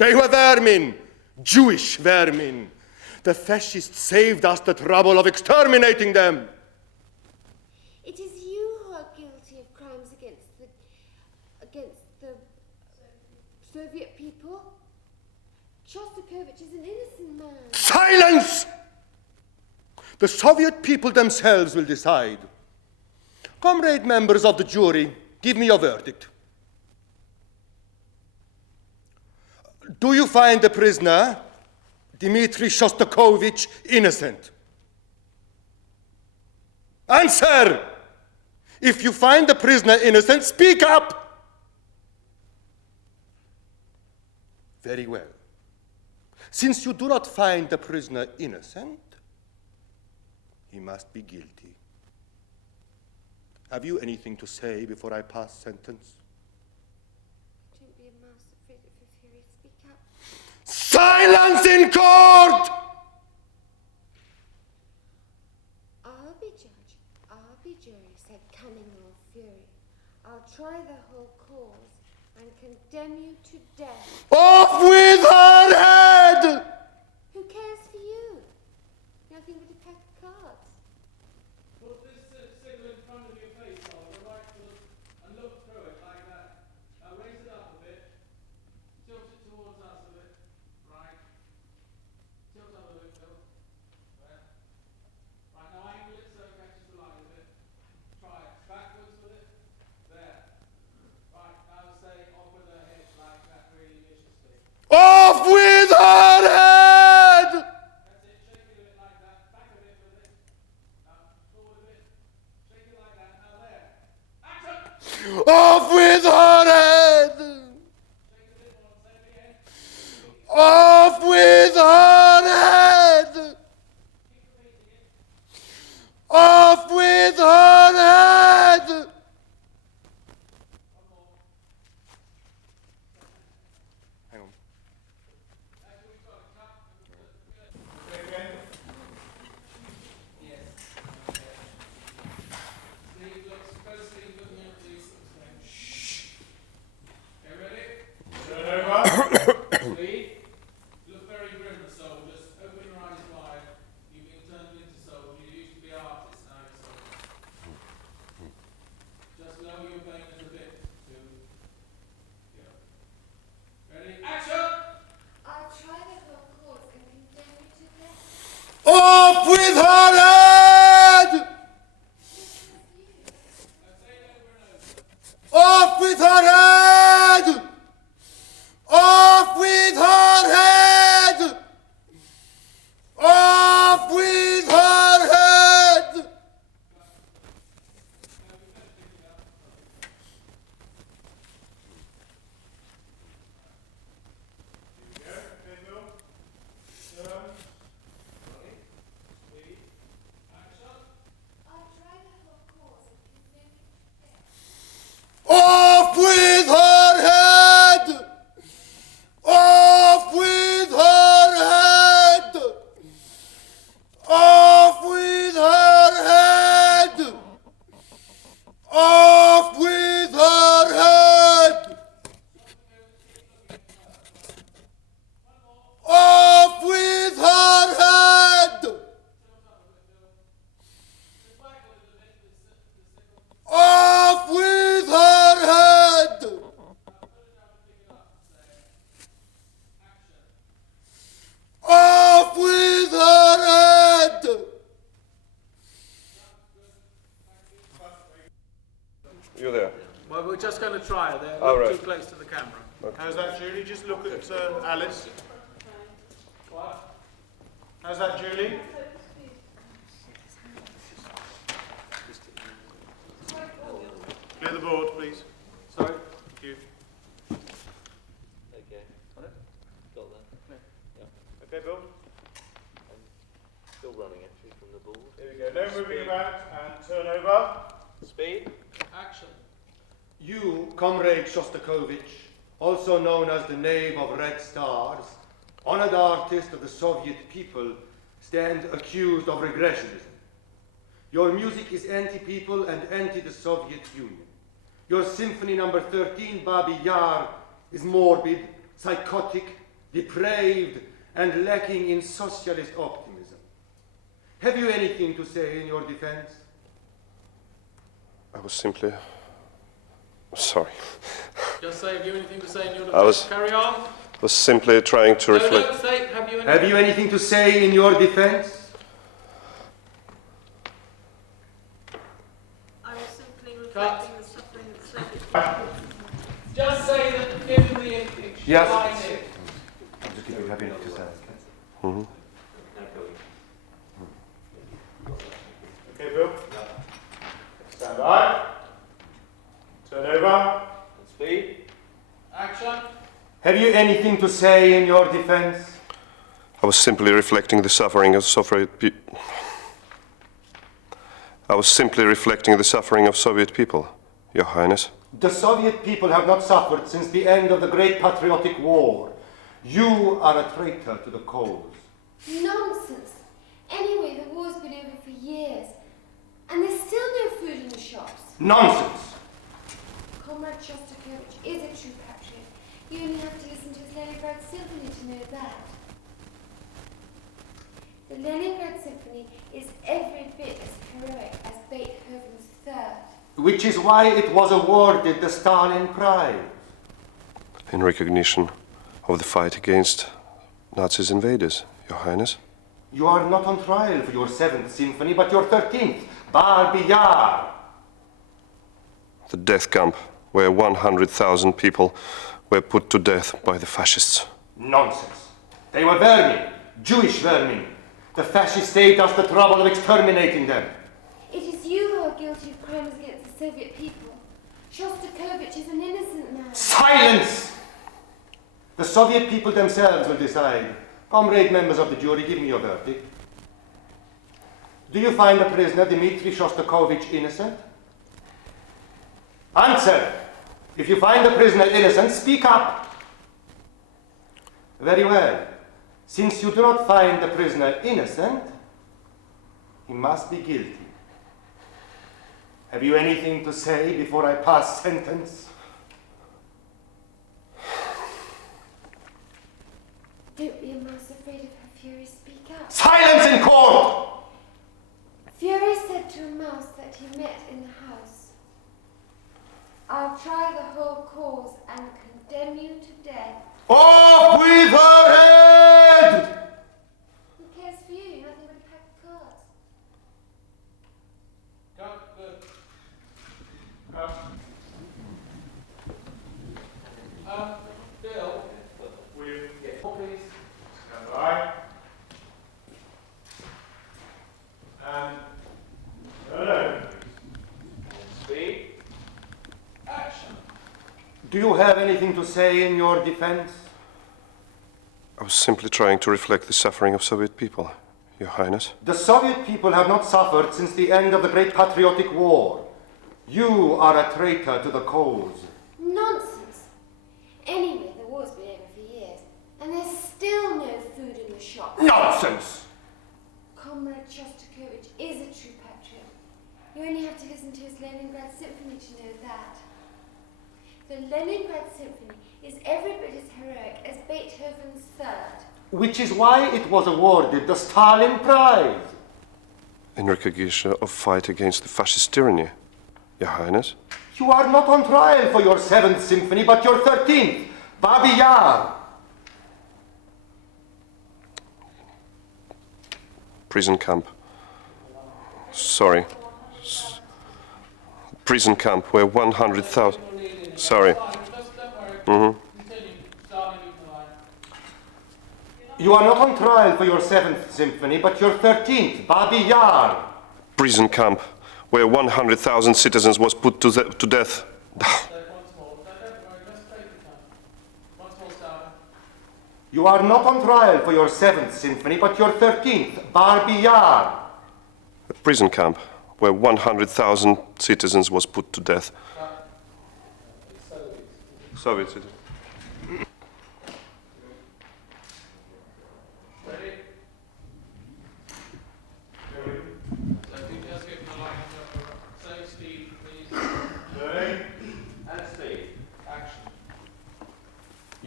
They were vermin, Jewish vermin. The fascists saved us the trouble of exterminating them. It is you who are guilty of crimes against the Soviet people. Shostakovich is an innocent man. Silence! The Soviet people themselves will decide. Comrade members of the jury, give me your verdict. Do you find the prisoner, Dmitry Shostakovich, innocent? Answer! If you find the prisoner innocent, speak up! Very well. Since you do not find the prisoner innocent, he must be guilty. Have you anything to say before I pass sentence? Don't be a mouse afraid of your fury. Speak up. Silence in court! I'll be judge, I'll be jury, said Cunningham Fury. I'll try the whole cause and condemn you to death. Off with her head! Who cares for you? Nothing but a pack of cards. Put this signal in front of your face, Oliver, right foot, and look through it like that. Now raise it up a bit. Tilt it towards us a bit. Right. Tilt up a bit, Phil. There. Right, now angle it so it catches the light a bit. Try it. Backwards with it. There. Right, now say off with her head like that really viciously. Off with her head! That's it, shake it a bit like that. Back a bit with it. Now, forward a bit. Shake it like that. Now there. Action! Off with her head! Shake a bit more. Say it again. Off with her head! Keep repeating it. Off with her head! One more. Hang on. Actually, we've got a cut. Yes. Steve looks, both Steve looking at these. Shh. Okay, ready? Turn over. Steve, you look very grim, the soldiers. Open your eyes wide. You've been turned into soldiers. You used to be artists, now you're soldiers. Just lower your veins a bit. Two. Yeah. Ready? Action! I'll try the whole cause and condemn you to death. Off with her head! Now say it over and over. Off with her head! Off with her head! Off with her head! I'll try the whole cause and condemn you to death. Off with her head! Off with her head! Off with her head! Off with her head! Off with her head! Off with her head! Off with her head! You're there. Well, we're just going to try it there. Oh, Look right. too close to the camera. How's that, Julie? Just look at Alice. How's that, Julie? Clear the board, please. Sorry? Thank you. Okay. On it? Got that. Okay, Bill? Still running actually from the board. Here we go. No moving about and turn over. Speed. Action. You, Comrade Shostakovich, also known as the Knave of Red Stars, honored artist of the Soviet people, stand accused of regressionism. Your music is anti-people and anti-the Soviet Union. Your symphony number 13, Babi Yar, is morbid, psychotic, depraved and lacking in socialist optimism. Have you anything to say in your defense? I was simply... Sorry. Just say, have you anything to say in your I was- defense? Carry on. I was simply trying to No, reflect... don't say, have you anything? Have you anything to say in your defense? I was simply reflecting the suffering of Soviet people. Just say that given the image, Yes. find it. I'm just giving you happy enough to say. Mhm. Okay, Bill. Stand by. Turn over. Speed. Action. Have you anything to say in your defense? I was simply reflecting the suffering of Soviet people. I was simply reflecting the suffering of Soviet people, Your Highness. The Soviet people have not suffered since the end of the Great Patriotic War. You are a traitor to the cause. Nonsense. Anyway, the war's been over for years, and there's still no food in the shops. Nonsense! Comrade Shostakovich is a true patriot. You only have to listen to his Leningrad Symphony to know that. The Leningrad Symphony is every bit as heroic as Beethoven's Third. Which is why it was awarded the Stalin Prize. In recognition of the fight against Nazis invaders, Your Highness. You are not on trial for your 7th symphony, but your 13th, Barbie Yar. The death camp where 100,000 people were put to death by the fascists. Nonsense. They were vermin, Jewish vermin. The fascist state has the trouble of exterminating them. It is you who are guilty of crimes against the Soviet people. Shostakovich is an innocent man. Silence! The Soviet people themselves will decide. Comrade members of the jury, give me your verdict. Do you find the prisoner, Dmitry Shostakovich, innocent? Answer! If you find the prisoner innocent, speak up. Very well. Since you do not find the prisoner innocent, he must be guilty. Have you anything to say before I pass sentence? Don't be a mouse afraid of her fury. Speak up. Silence in court! Fury said to a mouse that he met in the house, I'll try the whole cause and condemn you to death. Off with her head! Who cares for you? You're nothing but a pack of cards. Cut. Good. Bill. Will you Please. stand by? And turn over. Speed. Action. Do you have anything to say in your defense? I was simply trying to reflect the suffering of Soviet people, Your Highness. The Soviet people have not suffered since the end of the Great Patriotic War. You are a traitor to the cause. Nonsense. Anyway, the war's been over for years, and there's still no food in the shop. Nonsense! Comrade Shostakovich is a true patriot. You only have to listen to his Leningrad Symphony to know that. The Leningrad Symphony is every bit as heroic as Beethoven's Third. Which is why it was awarded the Stalin Prize. In recognition of fight against the fascist tyranny, Your Highness. You are not on trial for your 7th symphony, but your 13th, Barbie Yar. Prison camp. Sorry. Prison camp where 100,000... Sorry. Just don't worry. Continue. Start a new line. You are not on trial for your 7th symphony, but your 13th, Barbie Yar. Prison camp where 100,000 citizens was put to death. Say it once more. Don't worry. Just take your time. Once more, start. You are not on trial for your 7th symphony, but your 13th, Barbie Yar. A prison camp where 100,000 citizens was put to death. Soviet citizens. Ready? So if you just get the line up, say speed, please. Turning. And speed. Action.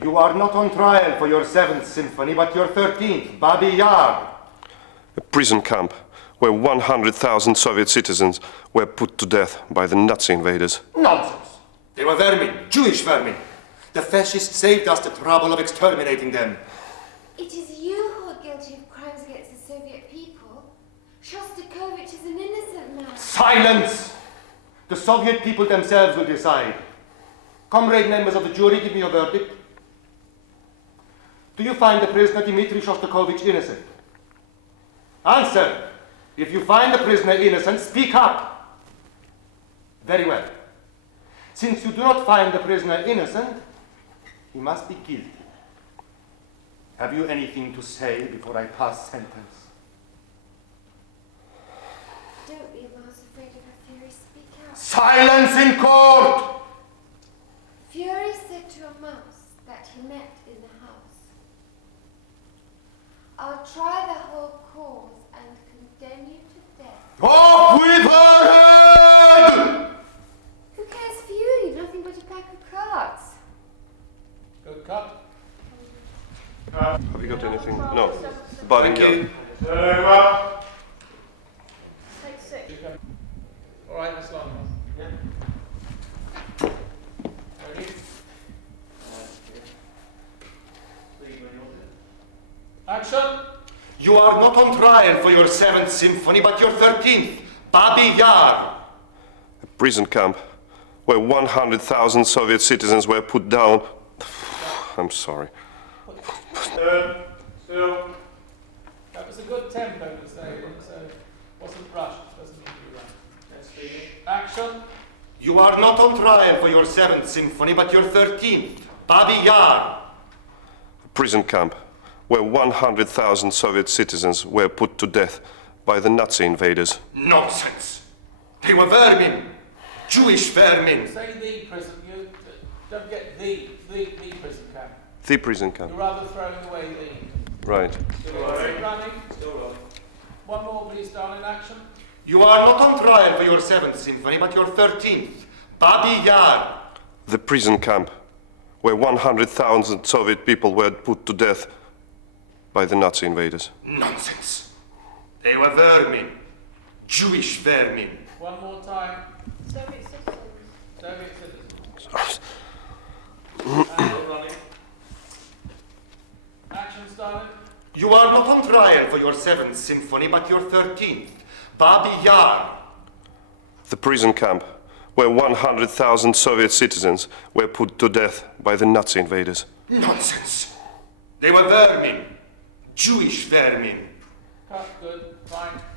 You are not on trial for your 7th symphony, but your 13th, Babi Yar. A prison camp where 100,000 Soviet citizens were put to death by the Nazi invaders. Nonsense. They were vermin, Jewish vermin. The fascists saved us the trouble of exterminating them. It is you who are guilty of crimes against the Soviet people. Shostakovich is an innocent man. Silence! The Soviet people themselves will decide. Comrade members of the jury, give me your verdict. Do you find the prisoner Dmitry Shostakovich innocent? Answer! If you find the prisoner innocent, speak up. Very well. Since you do not find the prisoner innocent, he must be guilty. Have you anything to say before I pass sentence? Don't be Mouse afraid of a Fury. Speak out. Silence in court! Fury said to a mouse that he met in the house, I'll try the whole cause and condemn you to death. Off with her head! Who cares Fury? Nothing but a pack of cards. Good cut. Have you got anything? No. Babi Yar. Turn over. Take 6. All right, this one. Ready? Action. You are not on trial for your 7th symphony, but your 13th, Babi Yar. A prison camp where 100,000 Soviet citizens were put down. I'm sorry. Turn. Still. That was a good tempo to say, so wasn't rushed. Doesn't mean to be rushed. Let's begin. Action. You are not on trial for your 7th symphony, but your 13th, Babi Yar. A prison camp where 100,000 Soviet citizens were put to death by the Nazi invaders. Nonsense. They were vermin, Jewish vermin. Say the prison. You don't get the prison camp. The prison camp. You're rather throwing away the. Right. Still running. Still rolling. One more, please, darling. Action. You are not on trial for your 7th symphony, but your 13th, Babi Yar. The prison camp where 100,000 Soviet people were put to death by the Nazi invaders. Nonsense. They were vermin, Jewish vermin. One more time. Soviet citizens. Soviet citizens. And still running. Action, darling. You are not on trial for your 7th symphony, but your 13th, Babi Yar. The prison camp where 100,000 Soviet citizens were put to death by the Nazi invaders. Nonsense. They were vermin, Jewish vermin. Cut. Good. Fine.